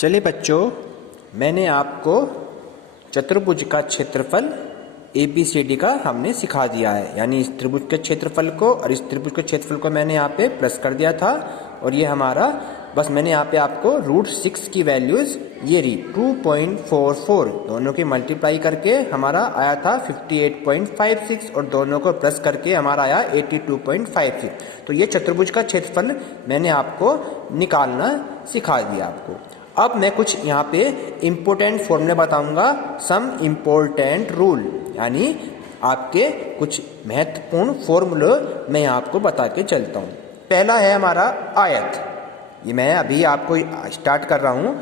चलिए बच्चों, मैंने आपको चतुर्भुज का क्षेत्रफल ABCD का हमने सिखा दिया है। यानी इस त्रिभुज के क्षेत्रफल को और इस त्रिभुज के क्षेत्रफल को मैंने यहाँ पे प्लस कर दिया था और ये हमारा बस मैंने यहाँ पे आपको √6 की वैल्यूज ये रही 2.44 दोनों की मल्टीप्लाई करके हमारा आया था 58.56 और दोनों को प्लस करके हमारा आया 82.56। तो ये चतुर्भुज का क्षेत्रफल मैंने आपको निकालना सिखा दिया आपको। अब मैं कुछ यहाँ पे इम्पोर्टेंट फॉर्मूले बताऊंगा, सम इम्पोर्टेंट रूल, यानी आपके कुछ महत्वपूर्ण फॉर्मूले मैं आपको बता के चलता हूँ। पहला है हमारा आयत, ये मैं अभी आपको स्टार्ट कर रहा हूँ।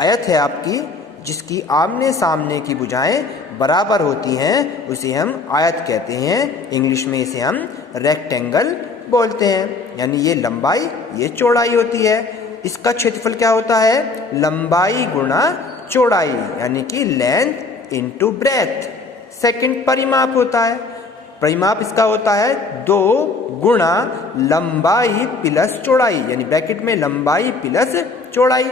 आयत है आपकी जिसकी आमने सामने की भुजाएं बराबर होती हैं, उसे हम आयत कहते हैं। इंग्लिश में इसे हम रेक्टेंगल बोलते हैं। यानी ये लंबाई ये चौड़ाई होती है। इसका क्षेत्रफल क्या होता है? लंबाई गुणा चौड़ाई, यानी कि लेंथ इनटू ब्रेथ। सेकंड परिमाप होता है। परिमाप इसका होता है 2 गुणा लंबाई प्लस चौड़ाई, यानी ब्रैकेट में लंबाई प्लस चौड़ाई।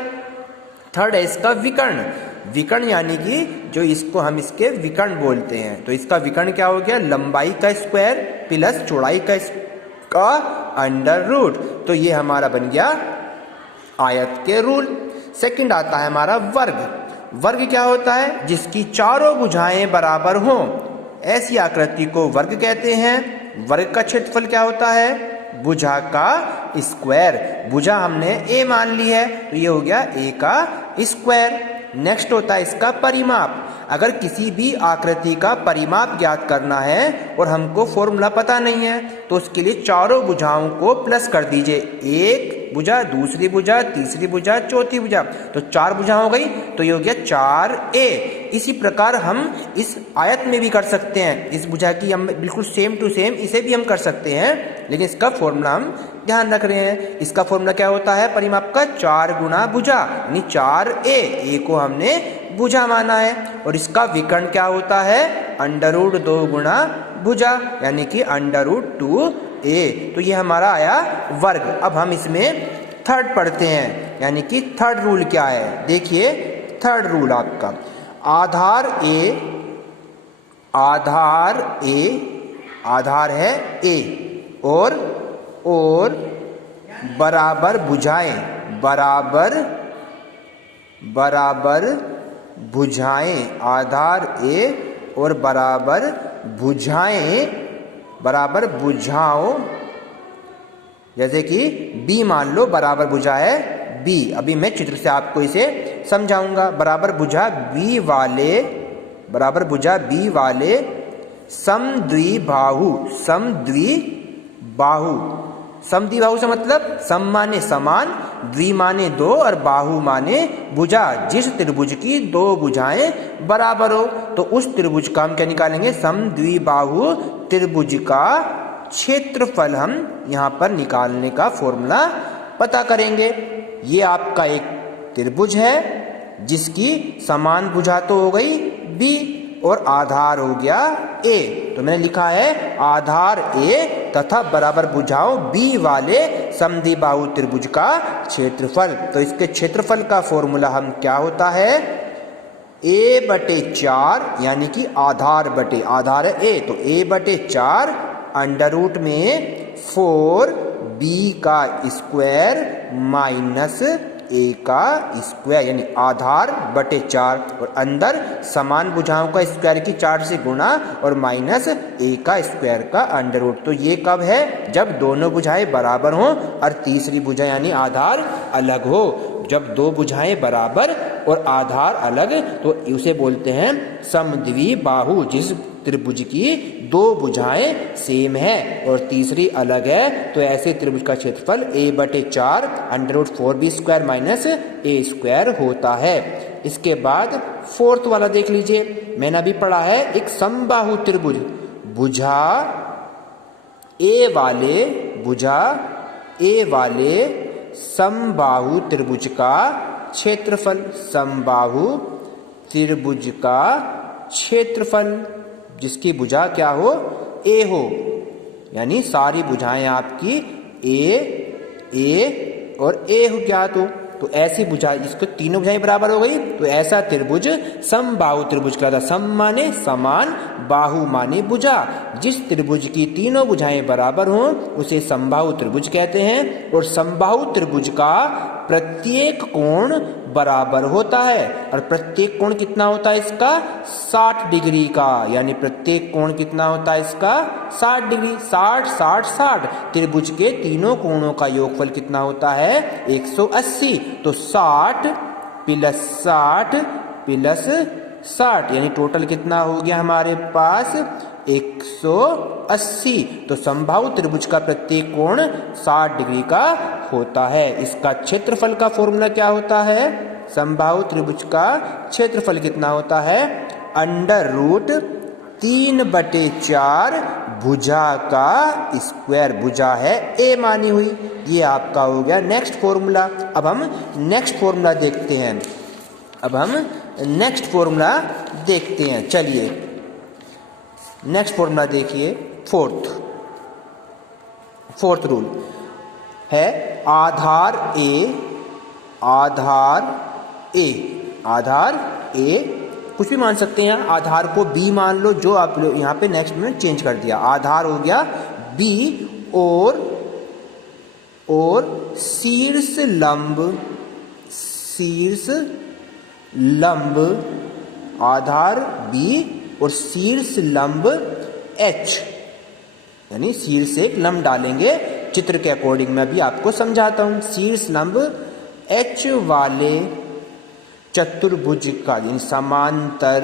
थर्ड है इसका विकर्ण। विकर्ण यानी कि जो इसको हम इसके विकर्ण बोलते हैं। तो इसका विकर्ण क्या हो गया? लंबाई का स्क्वायर प्लस चौड़ाई का अंडर रूट। तो ये हमारा बन गया आयत के रूल। सेकंड आता है हमारा वर्ग। वर्ग क्या होता है? जिसकी चारों भुजाएं बराबर हों, ऐसी आकृति को वर्ग कहते हैं। वर्ग का क्षेत्रफल क्या होता है? भुजा का स्क्वायर। भुजा हमने a मान ली है तो ये हो गया a का स्क्वायर। नेक्स्ट होता है इसका परिमाप। अगर किसी भी आकृति का परिमाप ज्ञात करना है और हमको फॉर्मूला पता नहीं है तो उसके लिए चारों भुजाओं को प्लस कर दीजिए। एक भुजा, दूसरी भुजा, तीसरी भुजा, चौथी भुजा, तो 4 भुजा हो गई, तो ये हो गया 4a। इसी प्रकार हम इस आयत में भी कर सकते हैं। इस भुजा की हम बिल्कुल सेम टू सेम इसे भी हम कर सकते हैं, लेकिन इसका फॉर्मूला हम ध्यान रख रहे हैं। इसका फॉर्मूला क्या होता है? परिमाप का 4 गुना भुजा, यानी 4a। a को हमने भुजा माना है। और इसका विकर्ण क्या होता है? √2 गुणा भुजा, यानी कि √2a। तो ये हमारा आया वर्ग। अब हम इसमें थर्ड पढ़ते हैं, यानी कि थर्ड रूल क्या है? देखिए थर्ड रूल आपका आधार है a और बराबर भुजाएं आधार a और बराबर भुजाओं, जैसे कि b मान लो बराबर भुजा है b। अभी मैं चित्र से आपको इसे समझाऊंगा। बराबर भुजा b वाले समद्विबाहु से मतलब सम माने समान, द्वि माने 2 और बाहु माने भुजा। जिस त्रिभुज की 2 भुजाएं बराबर हो तो उस त्रिभुज का हम क्या निकालेंगे? समद्विबाहु त्रिभुज का क्षेत्रफल हम यहाँ पर निकालने का फॉर्मूला पता करेंगे। ये आपका एक त्रिभुज है जिसकी समान भुजा तो हो गई b और आधार हो गया a। तो मैंने लिखा है आधार a तथा बराबर भुजाओं b वाले समद्विबाहु त्रिभुज का क्षेत्रफल। तो इसके क्षेत्रफल का फॉर्मूला हम क्या होता है? a/4, यानी कि आधार है a, तो a/4 अंडर रूट में 4b का स्क्वायर माइनस a का स्क्वायर, यानी आधार/4 और अंदर समान भुजाओं का स्क्वायर की 4 से गुणा और माइनस a का स्क्वायर का अंडर रूट। तो ये कब है? जब दोनों भुजाएं बराबर हों और तीसरी भुजा यानी आधार अलग हो। जब 2 भुजाएं बराबर और आधार अलग तो उसे बोलते हैं समद्विबाहु। जिस त्रिभुज की 2 भुजाएं सेम है और तीसरी अलग है तो ऐसे त्रिभुज का क्षेत्रफल a/4 √4b² माइनस a² होता है। इसके बाद फोर्थ वाला देख लीजिए। मैंने अभी पढ़ा है एक समबाहु त्रिभुज। भुजा a वाले समबाहु त्रिभुज का क्षेत्रफल। समबाहु त्रिभुज का क्षेत्रफल जिसकी भुजा क्या हो? a हो, यानी सारी भुजाएं आपकी a और a हो क्या? तो तो ऐसी भुजा, इसको तीनों भुजाएं बराबर हो गई, तो ऐसा त्रिभुज समबाहु त्रिभुज कहलाता है। सम माने समान, बाहु माने भुजा। जिस त्रिभुज की तीनों भुजाएं बराबर हों उसे समबाहु त्रिभुज कहते हैं। और समबाहु त्रिभुज का प्रत्येक कोण बराबर होता है। और प्रत्येक कोण कितना होता है इसका? 60 डिग्री का। यानी प्रत्येक कोण कितना होता है इसका? 60 डिग्री। 60 60 60, त्रिभुज के तीनों कोणों का योगफल कितना होता है? 180। तो 60 प्लस 60 प्लस 60, यानी टोटल कितना हो गया हमारे पास? 180। तो समबाहु त्रिभुज का प्रत्येक कोण 60 डिग्री का होता है। इसका क्षेत्रफल का फॉर्मूला क्या होता है? समबाहु त्रिभुज का क्षेत्रफल कितना होता है? √3/4 भुजा का स्क्वायर। भुजा है ए मानी हुई। ये आपका हो गया नेक्स्ट फॉर्मूला। अब हम नेक्स्ट फॉर्मूला देखते हैं। चलिए नेक्स्ट फॉर्मूला देखिए। फोर्थ रूल है आधार ए कुछ भी मान सकते हैं। आधार को बी मान लो, जो आप लोग यहाँ पे नेक्स्ट में चेंज कर दिया। आधार हो गया बी और शीर्ष लंब आधार बी और शीर्ष लंब एच, यानी शीर्ष से एक लंब डालेंगे। चित्र के अकॉर्डिंग मैं भी आपको समझाता हूं। शीर्ष लंब एच वाले चतुर्भुज का, यानी समांतर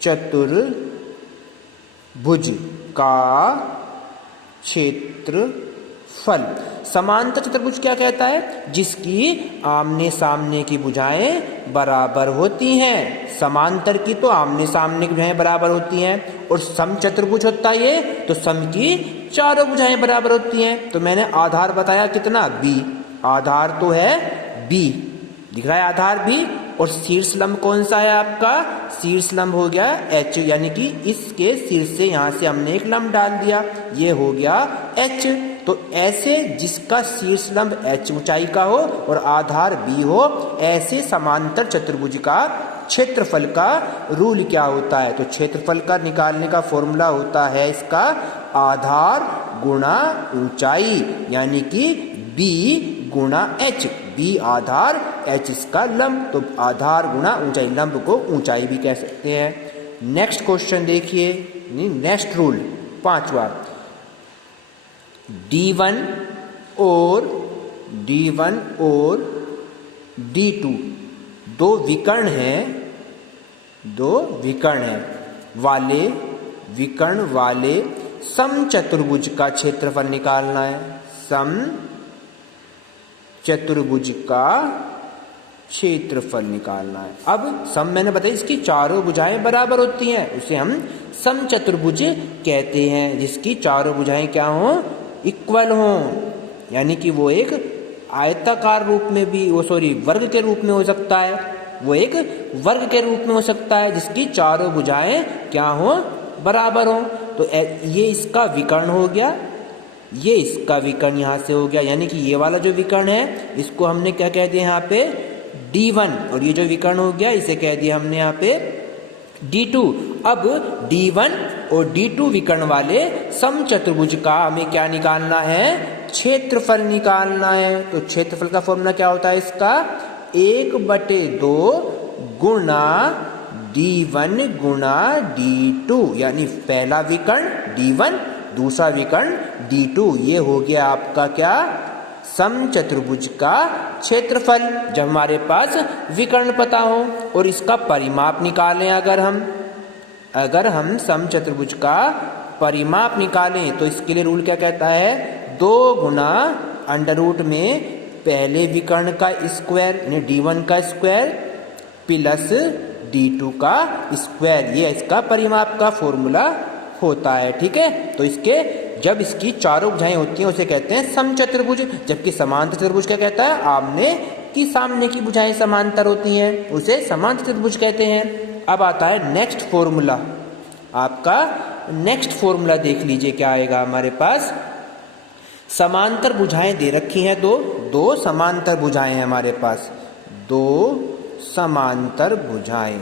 चतुर्भुज का क्षेत्रफल। समांतर चतुर्भुज क्या कहता है? जिसकी आमने सामने की भुजाएं बराबर होती हैं। समांतर की तो आमने सामने की भुजाएं बराबर होती हैं। और सम चतुर्भुज होता है ये, तो सम की चारों भुजाएं बराबर होती हैं। तो मैंने आधार बताया कितना? बी। आधार तो है बी, दिख रहा है आधार बी। और शीर्ष लंब कौन सा है आपका? शीर्ष लंब हो गया एच, यानी कि इसके शीर्ष से यहां से हमने एक लंब डाल दिया, ये हो गया एच। तो ऐसे जिसका शीर्ष लंब एच ऊंचाई का हो और आधार बी हो, ऐसे समांतर चतुर्भुज का क्षेत्रफल का रूल क्या होता है? तो क्षेत्रफल का निकालने का फॉर्मूला होता है इसका आधार गुणा ऊंचाई, यानी कि बी गुणा एच। बी आधार, एच इसका लंब, तो आधार गुणा ऊंचाई। लंब को ऊंचाई भी कह सकते हैं। नेक्स्ट क्वेश्चन देखिए, नेक्स्ट रूल 5वां। D1 और D2 दो विकर्ण हैं वाले समचतुर्भुज का क्षेत्रफल निकालना है। समचतुर्भुज का क्षेत्रफल निकालना है। अब सम मैंने बताया इसकी चारों भुजाएं बराबर होती हैं, उसे हम समचतुर्भुज कहते हैं। जिसकी चारों भुजाएं क्या हों? इक्वल हों, यानी कि वो एक आयताकार रूप में भी, वर्ग के रूप में हो सकता है। वो एक वर्ग के रूप में हो सकता है जिसकी चारों भुजाएं क्या हों? बराबर हों। तो ये इसका विकर्ण हो गया, ये इसका विकर्ण यहां से हो गया, यानी कि ये वाला जो विकर्ण है इसको हमने क्या कह दिया यहाँ पे? D1। और ये जो विकर्ण हो गया इसे कह दिया हमने यहाँ पे D2। अब D1 और D2 विकर्ण वाले समचतुर्भुज का हमें क्या निकालना है? क्षेत्रफल निकालना है। तो क्षेत्रफल का फॉर्मूला क्या होता है इसका? 1/2 गुणा D1 गुणा D2, यानी पहला विकर्ण D1, दूसरा विकर्ण D2। ये हो गया आपका क्या? समचतुर्भुज का क्षेत्रफल। जब हमारे पास विकर्ण पता हो और इसका परिमाप निकालें, अगर हम समचतुर्भुज का परिमाप निकालें तो इसके लिए रूल क्या कहता है? 2 गुना अंडर में पहले विकर्ण का स्क्वायर, यानी D1 का स्क्वायर प्लस D2 का स्क्वायर। ये इसका परिमाप का फॉर्मूला होता है। ठीक है, तो जब इसकी चारों भुजाएं होती हैं उसे कहते हैं समचतुर्भुज। जबकि समांतर चतुर्भुज क्या कहता है? आमने की सामने की भुजाएं समांतर होती हैं, उसे समांतर चतुर्भुज कहते हैं। अब आता है नेक्स्ट फॉर्मूला। आपका नेक्स्ट फॉर्मूला देख लीजिए क्या आएगा हमारे पास। समांतर भुजाएं दे रखी हैं दो समांतर भुजाएं हैं हमारे पास, दो समांतर भुजाएं,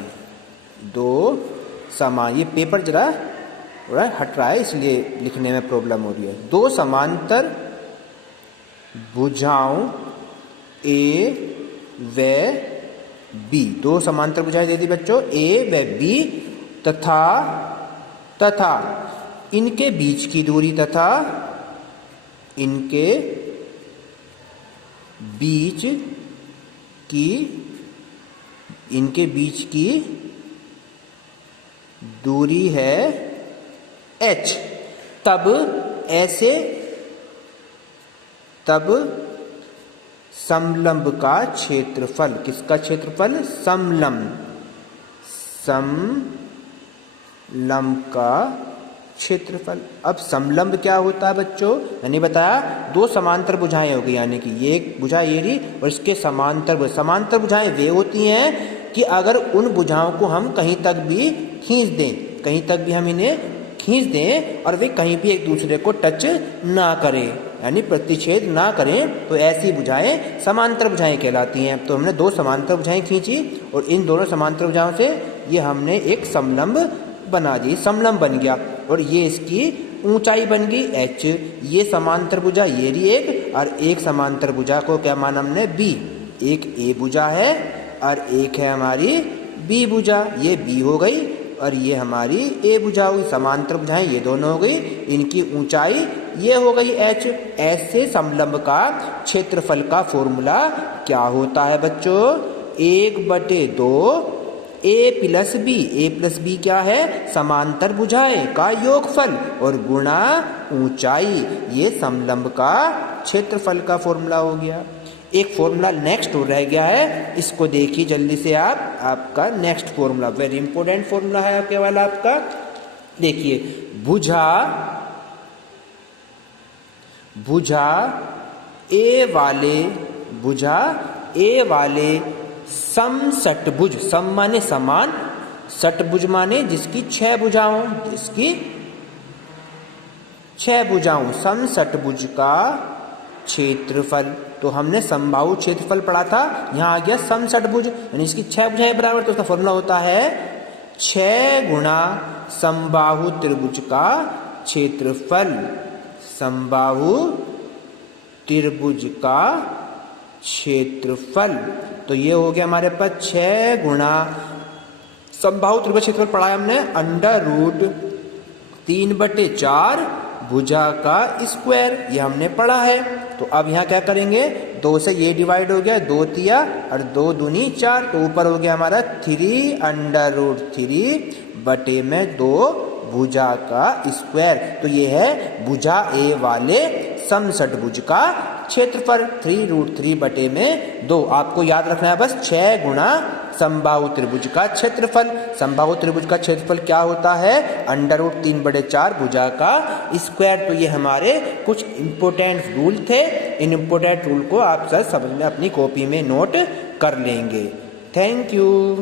ये पेपर जरा हट रहा है इसलिए लिखने में प्रॉब्लम हो रही है। दो समांतर भुजाओं ए व बी, दो समांतर भुजाएं दे दी बच्चों ए व बी तथा इनके बीच की दूरी इनके बीच की दूरी है h, तब समलंब का क्षेत्रफल, किसका क्षेत्रफल? समलंब का क्षेत्रफल। अब समलंब क्या होता है बच्चों? मैंने बताया दो समांतर भुजाएं हो गई, यानी कि ये एक भुजा ये रही और इसके समांतर भुजाएं वे होती हैं कि अगर उन भुजाओं को हम कहीं तक भी खींच दें, और वे कहीं भी एक दूसरे को टच ना करें, यानी प्रतिच्छेद ना करें, तो ऐसी भुजाएं समांतर भुजाएं कहलाती हैं। तो हमने दो समांतर भुजाएं खींची और इन दोनों समांतर भुजाओं से ये हमने एक समलंब बना दी, समलंब बन गया और ये इसकी ऊंचाई बन गई h। ये समांतर भुजा ये रही एक, और एक समांतर भुजा को क्या माना हमने? b। एक a भुजा है और एक है हमारी b भुजा, ये b हो गई और ये हमारी a भुजा हुई। समांतर भुजाएं ये दोनों हो गई, इनकी ऊंचाई ये हो गई h। ऐसे समलंब का क्षेत्रफल का फॉर्मूला क्या होता है बच्चों? 1/2 a प्लस बी क्या है? समांतर भुजाएं का योगफल और गुणा ऊंचाई, ये समलंब का क्षेत्रफल का फॉर्मूला हो गया। एक फॉर्मूला नेक्स्ट हो रह गया है, इसको देखिए जल्दी से आप। आपका next formula very important formula है केवल आपका। देखिए भुजा ए वाले समषटभुज, सम माने समान, षटभुज माने जिसकी 6 भुजाओं, समषटभुज का क्षेत्रफल। तो हमने समबाहु क्षेत्रफल पढ़ा था, यहाँ आ गया समषटभुज, यानी इसकी 6 भुजाएं बराबर। तो उसका फॉर्मूला होता है 6 गुणा समबाहु त्रिभुज का क्षेत्रफल, समबाहु त्रिभुज का क्षेत्रफल। तो ये हो गया हमारे पास 6 गुणा समबाहु त्रिभुज क्षेत्रफल पढ़ा है हमने √3/4 भुजा का स्क्वायर, ये हमने पढ़ा है। तो अब यहाँ क्या करेंगे? 2 से ये डिवाइड हो गया, 2 तिया और 2 दूनी 4, तो ऊपर हो गया हमारा 3√3/2 भुजा का स्क्वायर। तो ये है भुजा ए वाले समषटभुज का क्षेत्रफल 3√3/2। आपको याद रखना है बस 6 गुणा समबाहु त्रिभुज का क्षेत्रफल। समबाहु त्रिभुज का क्षेत्रफल क्या होता है? √3/4 भुजा का स्क्वायर। तो ये हमारे कुछ इंपोर्टेंट रूल थे, इन इंपोर्टेंट रूल को आप सर समझ में अपनी कॉपी में नोट कर लेंगे। Thank you.